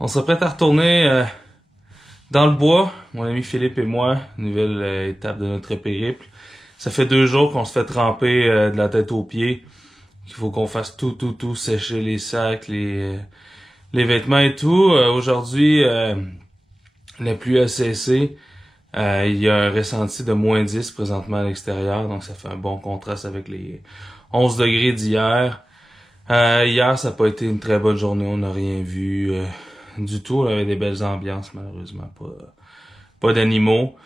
On s'apprête à retourner dans le bois, mon ami Philippe et moi, nouvelle étape de notre périple. Ça fait 2 jours qu'on se fait tremper de la tête aux pieds. Il faut qu'on fasse tout, sécher les sacs, les vêtements et tout. Aujourd'hui, la pluie a cessé. Il y a un ressenti de -10 présentement à l'extérieur, donc ça fait un bon contraste avec les 11 degrés d'hier. Hier, ça n'a pas été une très bonne journée, on n'a rien vu du tout. Il y avait des belles ambiances, malheureusement, pas d'animaux.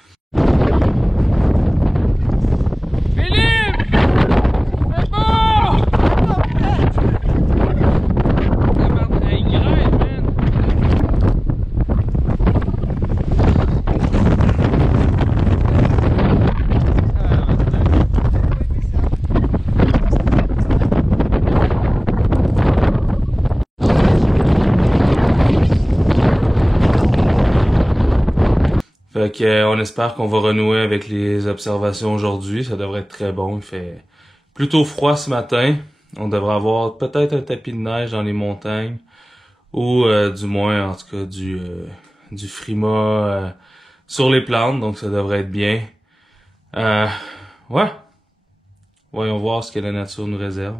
Fait que on espère qu'on va renouer avec les observations aujourd'hui. Ça devrait être très bon. Il fait plutôt froid ce matin. On devrait avoir peut-être un tapis de neige dans les montagnes. Ou du moins, en tout cas, du frima sur les plantes. Donc ça devrait être bien. Ouais. Voyons voir ce que la nature nous réserve.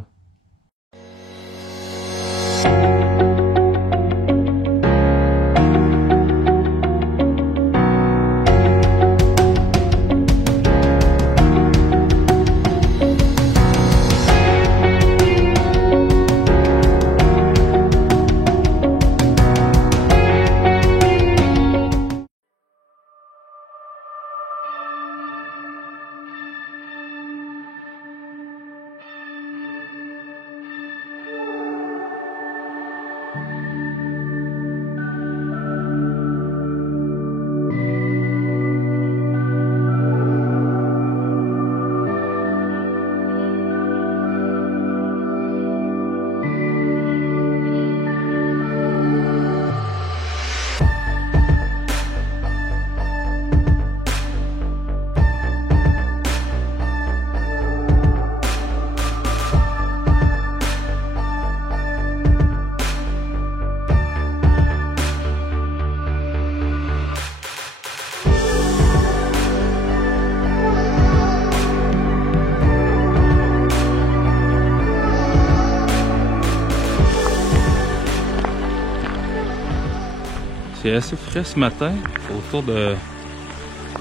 C'est assez frais ce matin, autour de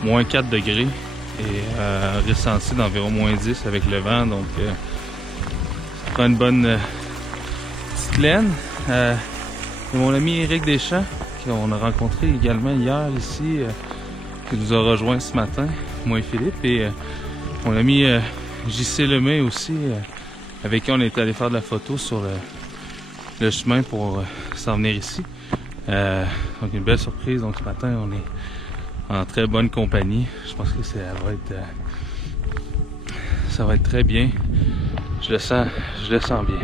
-4 degrés et ressenti d'environ -10 avec le vent, donc ça prend une bonne petite laine. Mon ami Éric Deschamps, qu'on a rencontré également hier ici, qui nous a rejoint ce matin, moi et Philippe, et mon ami JC Lemay aussi, avec qui on est allé faire de la photo sur le chemin pour s'en venir ici. Donc une belle surprise. Donc ce matin on est en très bonne compagnie. Je pense que ça va être très bien. Je le sens bien.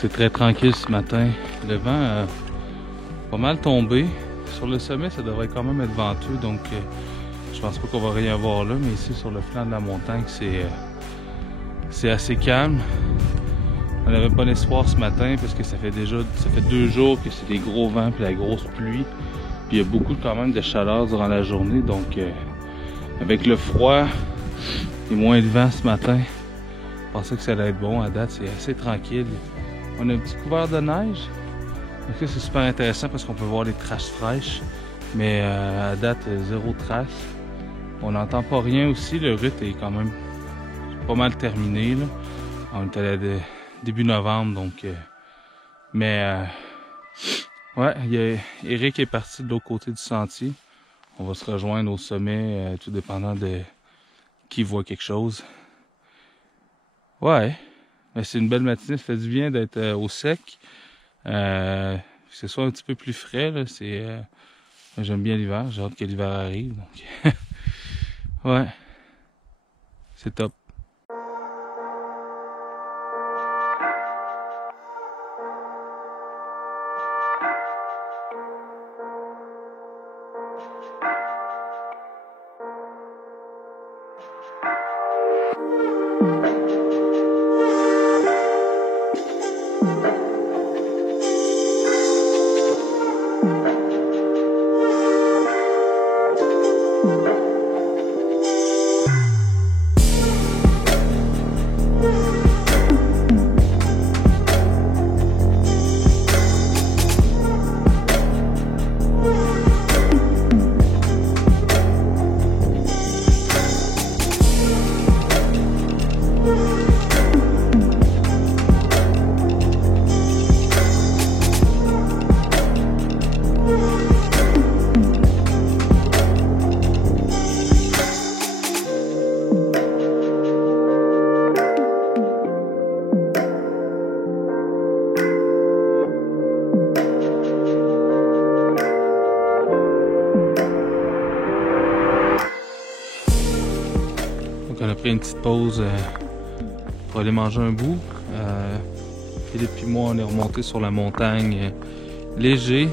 C'est très tranquille ce matin. Le vent a pas mal tombé. Sur le sommet, ça devrait quand même être venteux, donc je pense pas qu'on va rien voir là, mais ici sur le flanc de la montagne, c'est assez calme. On n'avait pas l'espoir ce matin parce que ça fait 2 jours que c'est des gros vents et la grosse pluie. Puis il y a beaucoup quand même de chaleur durant la journée, donc avec le froid et moins de vent ce matin, je pensais que ça allait être bon. À date, c'est assez tranquille. On a un petit couvert de neige. Donc ça, c'est super intéressant parce qu'on peut voir les traces fraîches. Mais à date, 0 trace. On n'entend pas rien aussi. Le rut est quand même pas mal terminé, là. On est à début novembre, donc... ouais, Eric est parti de l'autre côté du sentier. On va se rejoindre au sommet, tout dépendant de qui voit quelque chose. Ouais. Mais c'est une belle matinée, ça fait du bien d'être au sec. C'est soit un petit peu plus frais, là, c'est J'aime bien l'hiver, j'ai hâte que l'hiver arrive. Donc ouais, c'est top. Donc on a pris une petite pause pour aller manger un bout. Philippe et moi on est remonté sur la montagne léger,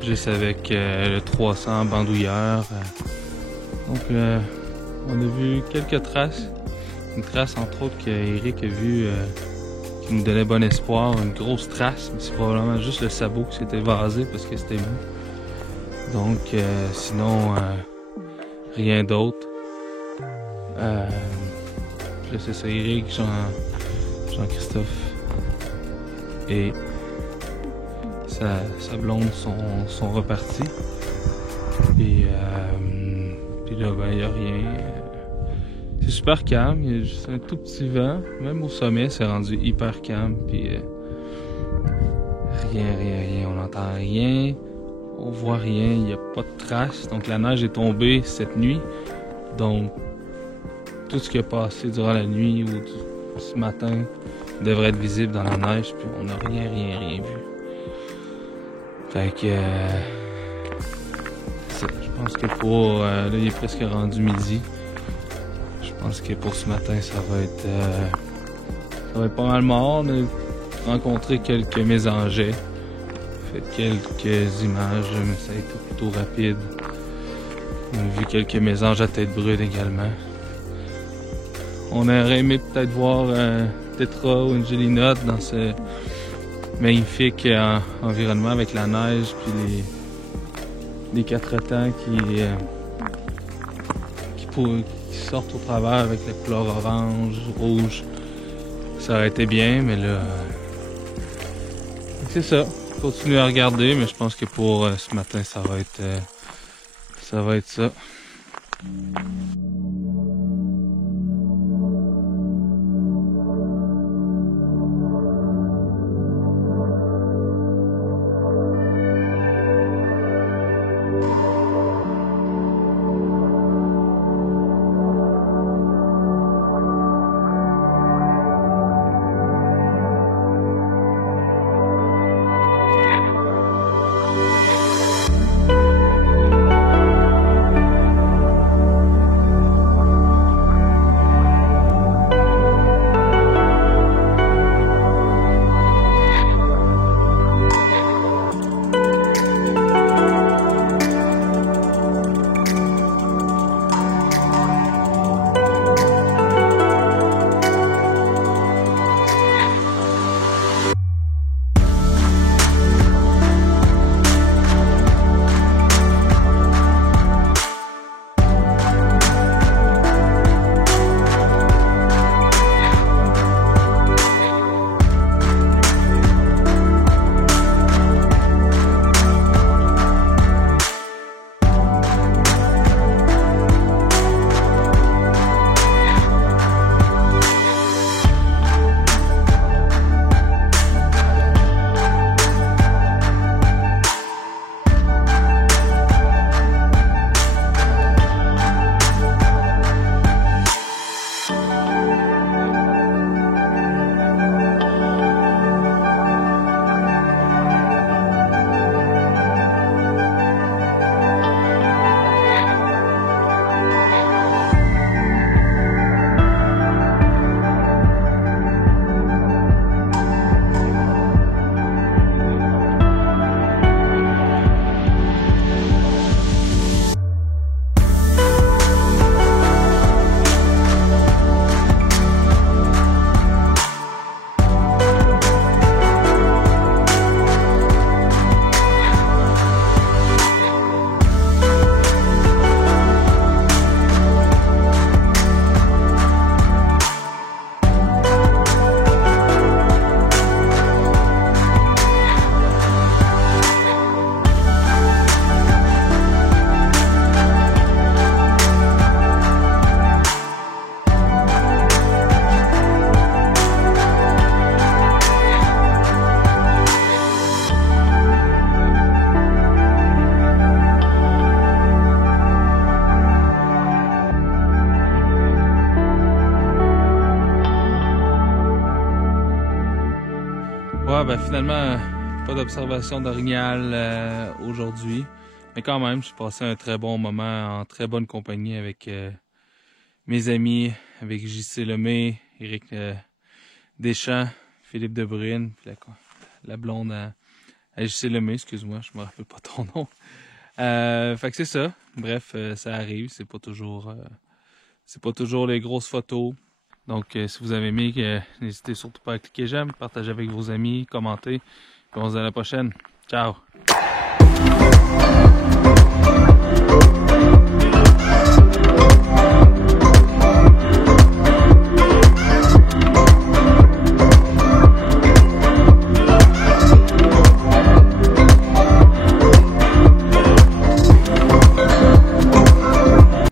juste avec le 300 bandoulière. Donc on a vu quelques traces. Une trace entre autres qu'Éric a vue qui nous donnait bon espoir, une grosse trace, mais c'est probablement juste le sabot qui s'était évasé parce que c'était mou. Donc sinon rien d'autre. Là c'est ça, Éric, Jean-Christophe et sa blonde sont repartis. Puis là ben y a rien. C'est super calme, il y a juste un tout petit vent. Même au sommet c'est rendu hyper calme. Puis rien, on n'entend rien, on voit rien, il n'y a pas de traces. Donc la neige est tombée cette nuit. Donc tout ce qui a passé durant la nuit ou ce matin devrait être visible dans la neige, puis on n'a rien vu. Fait que je pense que pour là il est presque rendu midi. Je pense que pour ce matin ça va être pas mal mort. On a rencontré quelques mésangers, fait quelques images, mais ça a été plutôt rapide. On a vu quelques mésanges à tête brune également. On aurait aimé peut-être voir un tétra ou une gélinote dans ce magnifique environnement avec la neige puis les quatre temps qui sortent au travers avec la couleur orange, rouge. Ça aurait été bien, mais là c'est ça. Continuer à regarder, mais je pense que pour ce matin ça va être ça. ben finalement, pas d'observation d'orignal aujourd'hui. Mais quand même, j'ai passé un très bon moment en très bonne compagnie avec mes amis, avec JC Lemay, Éric Deschamps, Philippe Debrune, puis la blonde à JC Lemay, excuse-moi, je me rappelle pas ton nom. Fait que c'est ça. Bref, ça arrive, c'est pas toujours les grosses photos. Donc, si vous avez aimé, n'hésitez surtout pas à cliquer j'aime, partager avec vos amis, commenter. Puis on se dit à la prochaine. Ciao!